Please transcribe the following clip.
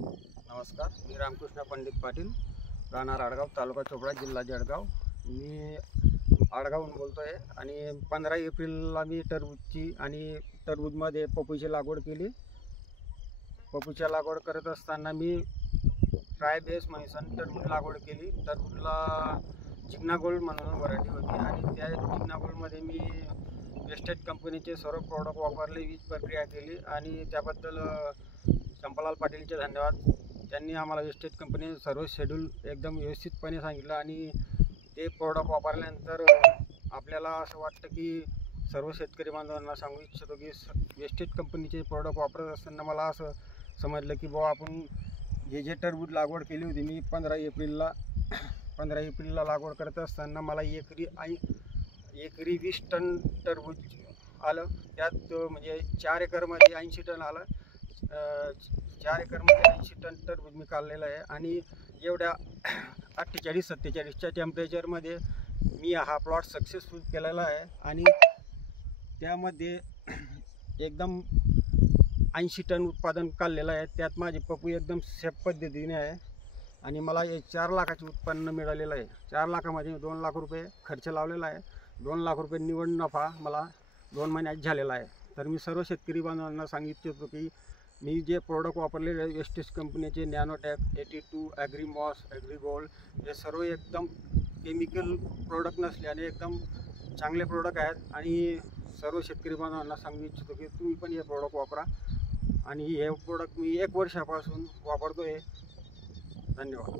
नमस्कार, मी रामकृष्ण पंडित पाटील, राहणार आडगाव, तालुका चोपडा, जिल्हा जळगाव. मी आडगावहून बोलतो आहे आणि 15 एप्रिलला मी टरबूजची आणि टरबूजमध्ये पपईची लागवड केली. पपईच्या लागवड करत असताना मी ट्राय बेस म्हैसन टरबूज लागवड केली. टरबूजला जिग्ना गोल्ड म्हणून व्हरायटी होती आणि त्या जिग्ना गोल्डमध्ये मी वेस्टेज कंपनीचे सर्व प्रॉडक्ट वापरले, वीज प्रक्रिया केली आणि त्याबद्दल चंपालाल पाटीलचे धन्यवाद. त्यांनी आम्हाला वेस्टेज कंपनी सर्व शेड्यूल एकदम व्यवस्थितपणे सांगितलं आणि ते प्रोडक्ट वापरल्यानंतर आपल्याला असं वाटतं की सर्व शेतकरी बांधवांना सांगू इच्छितो की वेस्टेज कंपनीचे प्रोडक्ट वापरत असताना मला असं समजलं की बुवा आपण जे टरबूज लागवड केली होती मी 15 एप्रिलला लागवड करत असताना मला एकरी 20 टन टरबूज आलं. त्यात म्हणजे 4 एकरमध्ये 80 टन आलं. 4 एकरमध्ये 80 टन टरबूज मी काढलेलं आहे आणि एवढ्या 48-47च्या टेम्परेचरमध्ये मी हा प्लॉट सक्सेसफुल केलेला आहे आणि त्यामध्ये एकदम 80 टन उत्पादन काढलेलं आहे. त्यात माझी पपई एकदम सेफ पद्धतीने आहे आणि मला 4 लाखाचे उत्पन्न मिळालेलं आहे. 4 लाखामध्ये 2 लाख रुपये खर्च लावलेला आहे. 2 लाख रुपये निव्वळ नफा मला 2 महिन्यात झालेला आहे. तर मी सर्व शेतकरी बांधवांना सांगितलं की मी जे प्रोडक्ट वापरलेले वेस्टेज कंपनीचे नॅनोटॅक 82, ॲग्रीमॉस, ॲग्रीगोल्ड हे सर्व एकदम केमिकल प्रोडक्ट नसल्याने एकदम चांगले प्रोडक्ट आहेत आणि सर्व शेतकरी बांधवांना सांगू इच्छितो की तुम्ही पण हे प्रोडक्ट वापरा आणि हे प्रोडक्ट मी 1 वर्षापासून वापरतो आहे. धन्यवाद.